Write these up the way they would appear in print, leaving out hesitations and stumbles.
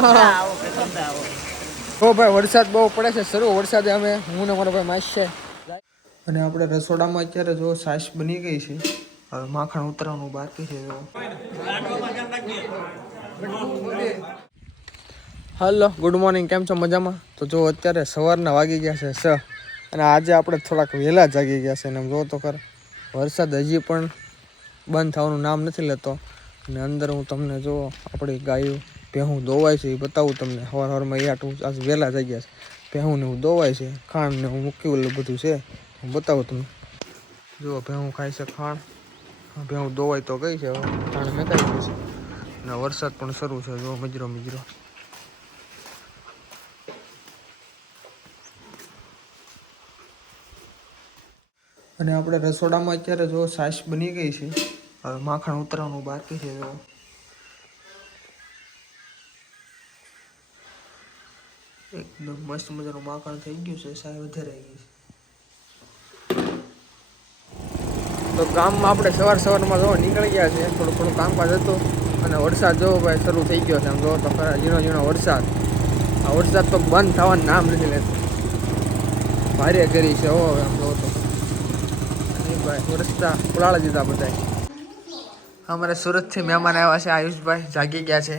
ઓ ભાઈ વરસાદ બહુ પડે છે. શરૂ વરસાદે અમે હું ને મારો ભાઈ માસ છે અને આપણે રસોડામાં અત્યારે જો છાશ બની ગઈ છે. હવે માખણ ઉતરવાનું બાકી છે. હલો ગુડ મોર્નિંગ, કેમ છો? મજામાં? તો જો અત્યારે સવારના વાગી ગયા છે 6 અને આજે આપણે થોડાક વહેલા જાગી ગયા છે અને જો તો ખર વરસાદ હજી પણ બંધ થવાનું નામ નથી લેતો. અને અંદર હું તમને જો આપણી ગાયું ભેહું દોવાય છે એ બતાવું તમને. સવારમાં આજ વહેલા જાગ્યા છે. ભેહુંને હું દોવાય છે, ખાંડને હું મૂકી ઓલું બધું છે હું બતાવું તમને. જુઓ ભેહું ખાય છે ખાંડ. ભેહું દોવાય તો ગઈ છે, હવે ખાંડ મેકાઈ ગઈ છે અને વરસાદ પણ શરૂ છે. જો મિજરો મિજરો. અને આપણે રસોડામાં અત્યારે જો છાશ બની ગઈ છે. હવે માખણ ઉતરવાનું બાકી છે. જો એકદમ મસ્ત મજાનું માખણ થઈ ગયું છે. સાય વધારે આવી ગઈ છે. તો ગામમાં આપણે સવારમાં જો નીકળી ગયા છે. થોડું કામકાજ હતું અને વરસાદ જો ભાઈ શરૂ થઈ ગયો છે. આમ જો તો ખરા ઝીણો ઝીણો વરસાદ. આ વરસાદ તો બંધ થવાનું નામ નથી લેતો. ભારે કરી છે હો. આમ જો તો ભાઈ રસ્તા ઉલાળી દીધા બધા. અમારે સુરતથી મહેમાન આવ્યા છે. આયુષભાઈ જાગી ગયા છે.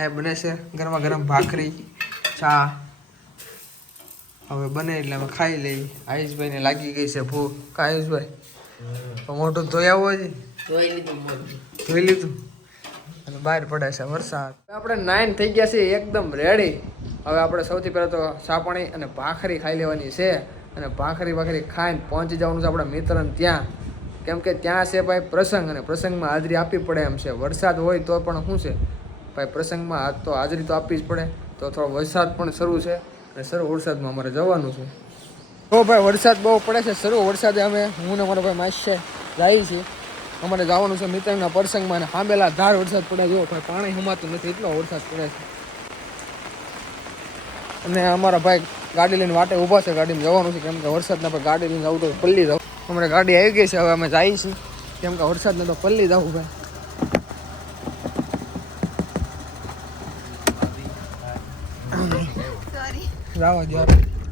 આ બને છે ગરમા ગરમ ભાખરી ચા. હવે બને એટલે અમે ખાઈ લઈ. આયુષભાઈ ને લાગી ગઈ છે ભૂખ. કા આયુષભાઈ મોટું ધોઈ આવો છે? ધોઈ લીધું અને બહાર પડે છે વરસાદ. આપણે 9 થઈ ગયા છે એકદમ રેડી. હવે આપણે સૌથી પહેલાં તો ચા પાણી અને ભાખરી ખાઈ લેવાની છે અને ભાખરી ખાઈને પહોંચી જવાનું છે આપણા મિત્રને ત્યાં. કેમ કે ત્યાં છે ભાઈ પ્રસંગ અને પ્રસંગમાં હાજરી આપવી પડે એમ છે. વરસાદ હોય તો પણ શું છે ભાઈ, પ્રસંગમાં તો હાજરી તો આપવી જ પડે. તો થોડો વરસાદ પણ શરૂ છે અને શરૂ વરસાદમાં અમારે જવાનું છે. તો ભાઈ વરસાદ બહુ પડે છે. શરૂ વરસાદે અમે હું ને મારો ભાઈ માસ છે જઈએ છીએ. અમારે જવાનું છે મિત્રના પ્રસંગમાં અને સાંભેલા ધાર વરસાદ પડે. જો ભાઈ પાણી હમાતું નથી, એટલો વરસાદ પડે છે. અને અમારા ભાઈ ગાડી લઈને વાટે ઊભા છે. ગાડીમાં જવાનું છે કેમ કે વરસાદના પર ગાડી લઈને જવું તો પલ્લી જવું. અમારે ગાડી આવી ગઈ છે. હવે અમે જઈએ છીએ કેમ કે વરસાદને તો પલ્લી જવું ભાઈ. જાવા દે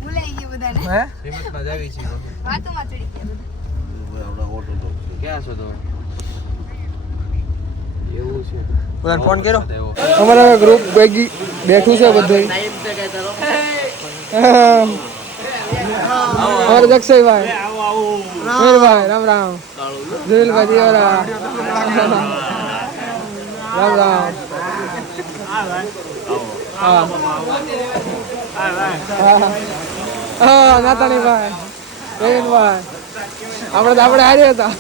ભૂલાઈ ગયું બધાને. હે હિંમતમાં જાવી છે. વાતોમાં ચડી ગયા બધા. ઓટો તો ક્યાં છો તમે? એવું છે. બધાને ફોન કર્યો. અમારા ગ્રુપ ભેગી બેઠું છે બધું. અમારે જક્ષયભાઈ, મીરભાઈ, રામ રામ. જુલભાઈ દિયોરા, રામ રામ. હા હા નાતાણીભાઈ, પ્રવીણભાઈ. આપણે હારી હતા.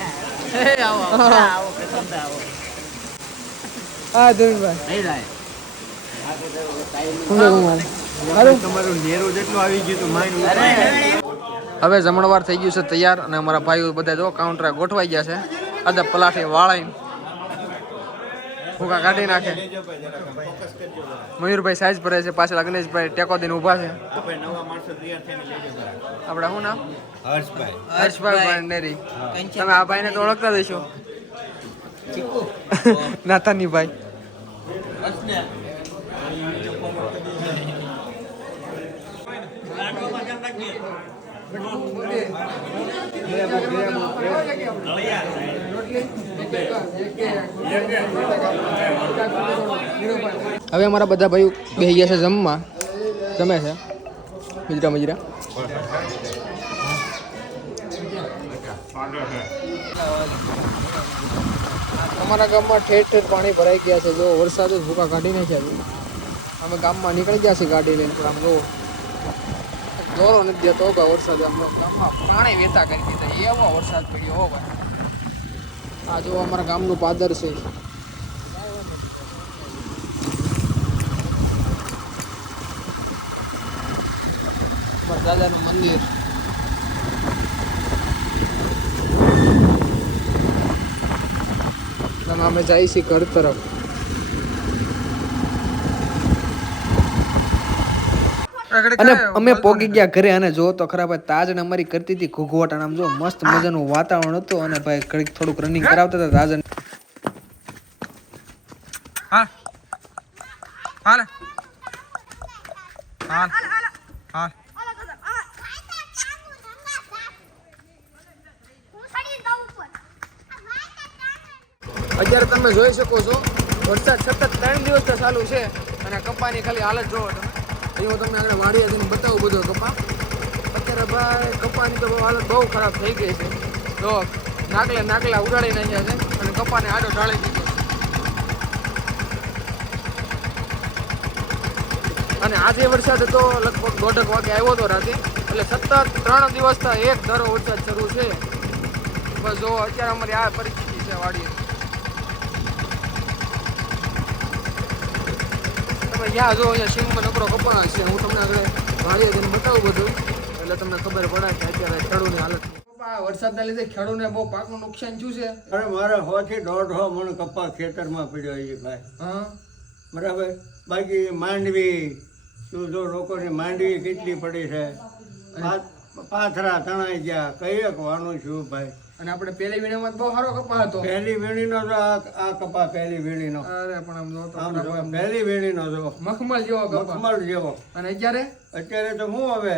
હા ધીરુભાઈ. હવે જમણવાર થઈ ગયું છે તૈયાર અને અમારા ભાઈઓ બધા જો કાઉન્ટર ગોઠવાઈ ગયા છે. આજે પલાઠી વાળાઈને ભૂકા કાઢી નાખે. મયુરભાઈ સાઈઝ ભરે છે. પાછળ અગ્નેશભાઈ ટેકો દઈને ઊભા છે. આપણે શું નામ? હર્ષભાઈ ભંડેરી. તમે આ ભાઈને તો ઓળખતા દેશો. નાતાની ભાઈ. હવે અમારા બધા ભાઈઓ બેસી ગયા છે જમવા. જમે છે મિજરા. અમારા ગામમાં ઠેર પાણી ભરાઈ ગયા છે. જો વરસાદ જ ભૂકા કાઢી નાખ્યા. અમે ગામમાં નીકળી ગયા છીએ ગાડી લઈને. પણ આમ જો દોરો નથી જતો ભાઈ વરસાદ. ગામમાં પાણી વેતા કરી દીધા. એવો વરસાદ પડ્યો હો ભાઈ. આ જો અમારા ગામનું પાદર છે. દાદાનું મંદિર. અમે જઈએ છીએ ઘર તરફ. અને અમે પોગી ગયા ઘરે અને જો તો ખરા ભાઈ તાજ ને અમારી કરતી હતી ઘૂઘવટ. અને આમ જો મસ્ત મજાનું વાતાવરણ હતું અને ભાઈ ઘડીક થોડુંક રનિંગ કરાવતા હતા તાજ. હા હાલ હાલ હાલ અત્યારે તમે જોઈ શકો છો વરસાદ સતત 3 દિવસથી ચાલુ છે અને કપાની ખાલી હાલત જોવો તમે. અહીં હું તમને આગળ વાડીએ જઈને બતાવું બધો કપા. અત્યારે ભાઈ કપાની તો હાલત બહુ ખરાબ થઈ ગઈ છે. જો નાકલા ઉડાડી નાખ્યા છે અને કપાને આડો ઢાળી દીધો. અને આજે વરસાદ હતો લગભગ 1:30 વાગે આવ્યો હતો રાતે. એટલે સતત 3 દિવસથી એક ધારો વરસાદ શરૂ છે. બસ જો અત્યારે અમારી આ પરિસ્થિતિ છે વાડીએ. તમે જ્યાં જો અહીંયા સીમમાં નકરો કપા છે. હું તમને આગળ વાડીએ જઈને બતાવું બધું એટલે તમને ખબર પડે કે અત્યારે ખેડૂતની હાલત. વરસાદના લીધે ખેડૂતને બહુ પાકનું નુકસાન થયું છે. અરે મારે 100 થી 150 મણ કપા ખેતરમાં પડ્યો છે ભાઈ. હા બરાબર. બાકી માંડવી તું જો લોકોની માંડવી કેટલી પડી છે. પાથરા તણાઈ ગયા કઈ વાનું છું ભાઈ. અને આપણે પહેલી વીણીમાં બહુ સારો કપા હતો. પહેલી વીણીનો જો આ કપા પહેલી વીણીનો. અરે પણ આમ જો તો પહેલી વીણીનો જો મખમલ જેવો કપા. મખમલ જેવો. અને અત્યારે તો હું હવે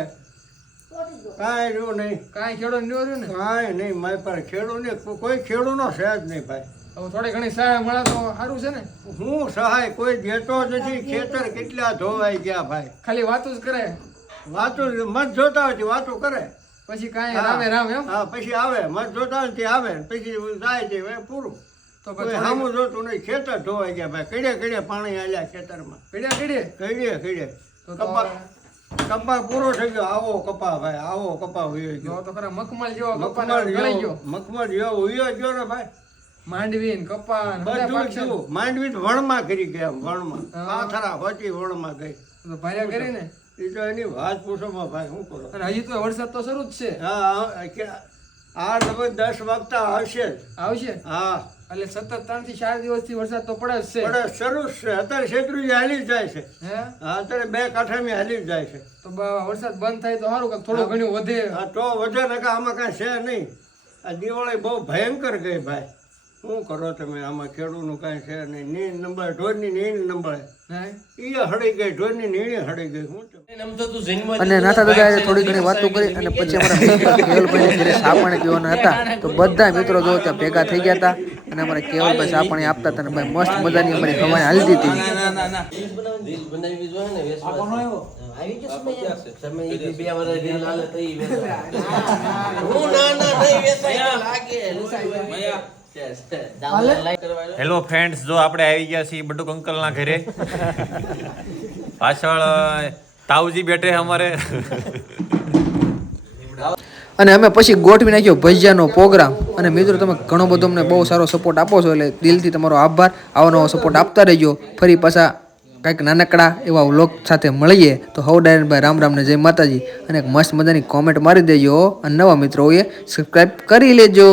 કાંઈ રહ્યું નહીં. કાંઈ ખેડૂત નહીં રહ્યું ને. કાંઈ નહીં મારી પાસે ખેડૂત કોઈ ખેડૂતનો છે જ નહીં ભાઈ. હવે થોડી ઘણી સહાય મળે તો સારું છે ને. હું સહાય કોઈ દેતો નથી. ખેતર કેટલા ધોવાઈ ગયા ભાઈ. ખાલી વાતું જ કરે. વાતો મત જોતા હોય વાતો કરે પછી કાંઈ રામે રામ એમ. હા પછી આવે મત જોતા હોય આવે પછી જાય છે પૂરું. તો પછી સામું જોતું નહીં. ખેતર ધોવાઈ ગયા ભાઈ. કડે પાણી આલ્યા ખેતરમાં. કડે કપા પૂરો થઈ ગયો. આવો કપા ભાઈ આવો કપા વયો ગયો. તો ખરા મખમલ જેવો મખમલ જેવો વયો ગયો ને ભાઈ. માંડવી ને કપા બધું માંડવી વણમાં કરી ગયા. વણમાં પાથરા હોતી વણમાં ગઈ. ભાર્યા કરી ને એ તો એની વાત પૂછોમાં ભાઈ શું કરો. અને હજી તો વરસાદ તો શરૂ જ છે. હા આ લગભગ 10 વાગતા આવશે. હા એટલે સતત 3 થી 4 દિવસથી વરસાદ તો પડે જ છે. શરૂ છે. અત્યારે છેતરું હાલી જાય છે. હા અત્યારે 2 કાંઠામાં હાલી જાય છે. તો વરસાદ બંધ થાય તો સારું કે થોડું ઘણું વધે. હા તો વધે ને આમાં કાંઈ છે નહીં. આ દિવાળી બહુ ભયંકર ગઈ ભાઈ. શું કરો તમે આમાં ખેડૂતનું કાંઈ છે નહીં. નીણ નંબર ઢોરની નીણ નંબર એ હળી ગઈ. ઢોરની નીણે હળી ગઈ. અને નાથા દાદા થોડી ઘણી વાતો કરી અને પછી અમારા કેવલભાઈ ઘરે ચા પાણી પીવાના હતા. તો બધા મિત્રો જો ત્યાં ભેગા થઈ ગયા હતા અને અમારે કેવલભાઈ ચા પાણી આપતા હતા. અને ભાઈ મસ્ત મજાની અમારી હવાઈ હાલતી હતી. હેલો ફ્રેન્ડ્સ, જો આપણે આવી ગયા છીએ બટુક અંકલના ઘરે. પાછળ તાઉજી બેઠે અમારે. અને અમે પછી ગોઠવી નાખ્યો ભજીયાનો પ્રોગ્રામ. અને મિત્રો તમે ઘણો બધો અમને બહુ સારો સપોર્ટ આપો છો એટલે દિલથી તમારો આભાર. આવો નવો સપોર્ટ આપતા રહેજો. ફરી પાછા કંઈક નાનકડા એવા વ્લોગ સાથે મળીએ. તો હવ ડાયરેક્ટભાઈ રામ રામ ને જય માતાજી. અને એક મસ્ત મજાની કોમેન્ટ મારી દેજો. અને નવા મિત્રો એ સબસ્ક્રાઈબ કરી લેજો.